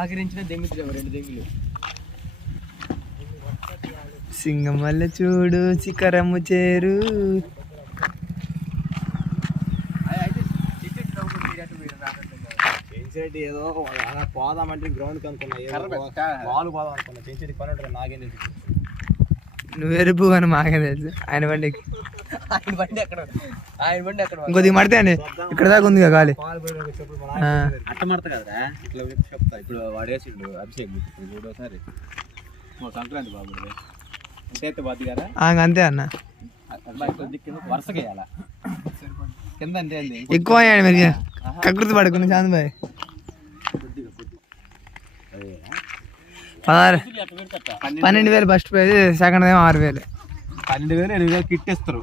ఆకరించిన దెంగుతావు 2 దెంగులు. సింగమల్ల చూడు శిఖరము చేరు. చెంచెట్టి ఏదో అలా పోదామంటే గ్రౌండ్కి అనుకున్నా, బాల్ పోదాం అనుకున్నా. చెంచెట్టి పని ఉంటుంది, నాకేం తెలుసు. నువ్వు ఎరుపు అని మాకే తెలుసు. ఆయన బండి ఇంకొద్దిగా మడితే అండి ఇక్కడ దాకా ఉంది గాలి. అట్ట మడత కదరా, ఇట్లా చెప్తా. ఇప్పుడు వాడేసిండు అభిషేక్ చూడోసారి మా సంక్రాంతి బాబు అంటే బాధ కదా. అంతే అన్న, వరుసగా వేయాల కింద. అంతే అండి, ఎక్కువ మీరు కకృతి పడుకుని శాంతి బాయ్. 12,000 ఫస్ట్ ప్రైజ్, సెకండ్ ఏమో 6,000. 12,000 8,000 కిట్ ఇస్తారు.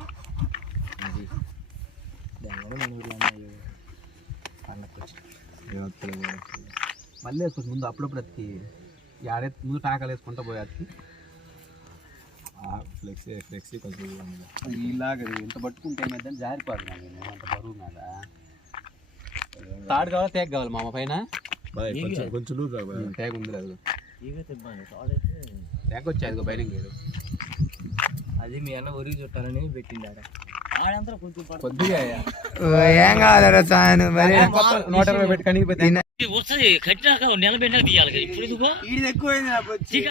మళ్ళీ వేసుకోవచ్చు ముందు, అప్పుడప్పుడు అతికి ఆడే ముందు టాకాలు వేసుకుంటా పోయి అతికి ఫ్లెక్సీ కొంచెం ఇలాగ ఇంత పట్టుకుంటే ఏమైందని జారిపోదు. నేను అంత బరువు మీద తాడు కావాలా తేగ కావాలి మామ పైన కొంచెం తేగ ఉంది లేదు, తేగ వచ్చాయి పైన లేదు. అది మీ అన్న ఒరిగి చుట్టాలని పెట్టింది ఆడ. కొద్దిగా ఏం కావాలరా సాయను మరి 120 పెట్టి కనిగిపోతే కట్టినాక నెల పెట్టినాక తీయాలి. ఇప్పుడు ఇది ఎక్కువైంది నాకు వచ్చి.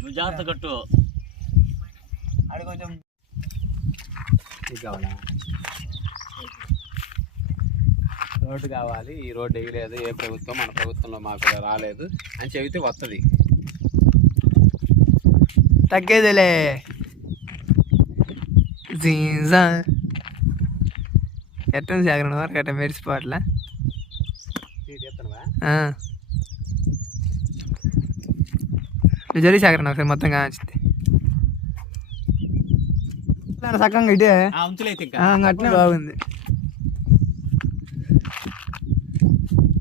నువ్వు జాగ్రత్త కట్టు. అది కొంచెం కావాలా, రోడ్డు కావాలి. ఈ రోడ్డు వేయలేదు ఏ ప్రభుత్వం, మన ప్రభుత్వంలో మాకు రాలేదు అని చెబితే వస్తుంది. తగ్గేదిలే. ఎట్టుంది జాగ్రత్త వరకు అట్ట మెరిసిపోవట్లా. నువ్వు జరిగి సాగరణ ఒకసారి మొత్తం కానిచ్చింది సకంగా ఇటే అట్నే బాగుంది.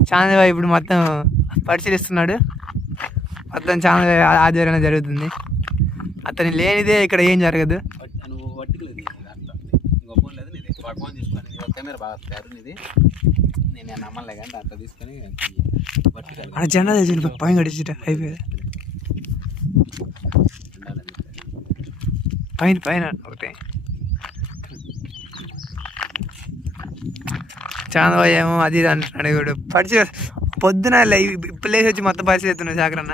చాందబాయి ఇప్పుడు మొత్తం పరిశీలిస్తున్నాడు. మొత్తం చాందబాయి ఆధ్వర్యంలో జరుగుతుంది. అతని లేనిదే ఇక్కడ ఏం జరగదు. కెమెరా బాగా ఇది నేను నమ్మలే కానీ దాంట్లో తీసుకొని జెండా తెచ్చి పైన కట్టించుట అయిపోయింది. పైన ఒకటి చాందబాయి ఏమో అది ఇది అంటున్నాడు. ఇప్పుడు పరిచి పొద్దున ఇప్పుడు లేచి వచ్చి మొత్తం పరిస్థితి ఎత్తున్నాడు సాగరన్న.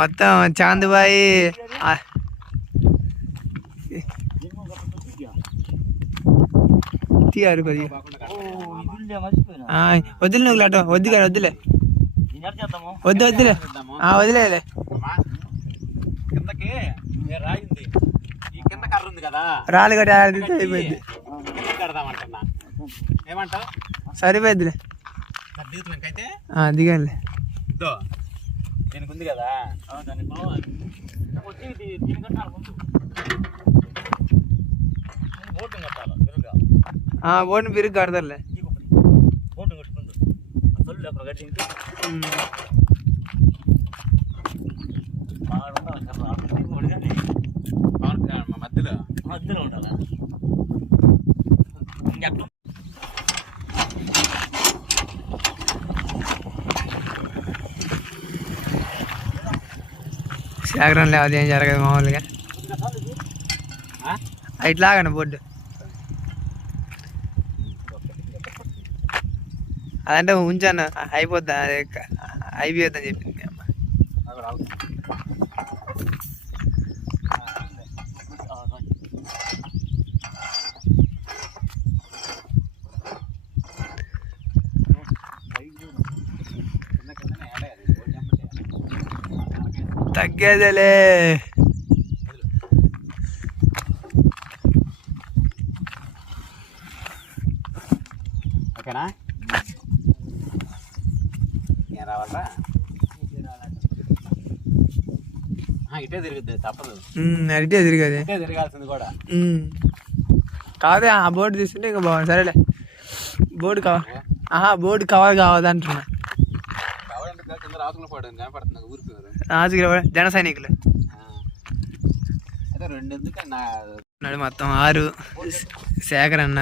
మొత్తం చాందబాయి తీయారు కొద్దిగా. వద్దులే నువ్వు అటు వద్దు కదా, వద్దులే వద్దులే వదిలేలే. రాళ్ళు కట్టి అయిపోయింది, సరిపోద్దిలే దిగాలి. దీనికి కదా బోర్డుని బిరుగు కడతారులే. మధ్యలో ఉండాలా. సాగరం లేదు, ఏం జరగదు మామూలుగా. ఇట్లాగండి బోర్డు అదంటే ఉంచాను అయిపోద్దా, అయిపోద్దని చెప్పింది అమ్మ. తగ్గేదేలే. అంతేనా నేను రావాలరా ఇటే తిరుగుద్ది తప్పదు అరిటే తిరిగది ఇటే తిరగాల్సింది కూడా కాదే ఆ బోర్డు తీసుకుంటే ఇంకా బాగుంది సరేలే బోర్డు బోర్డు కవర్ కావాలి అంటున్నా కావాలంటే కింద రాసుకుని పడింది కనపడుతుంది ఊరికి రాజుగిరి జన సైనికులు అదే రెండు ఎందుకన్నా మొత్తం 6 శేఖర్ అన్న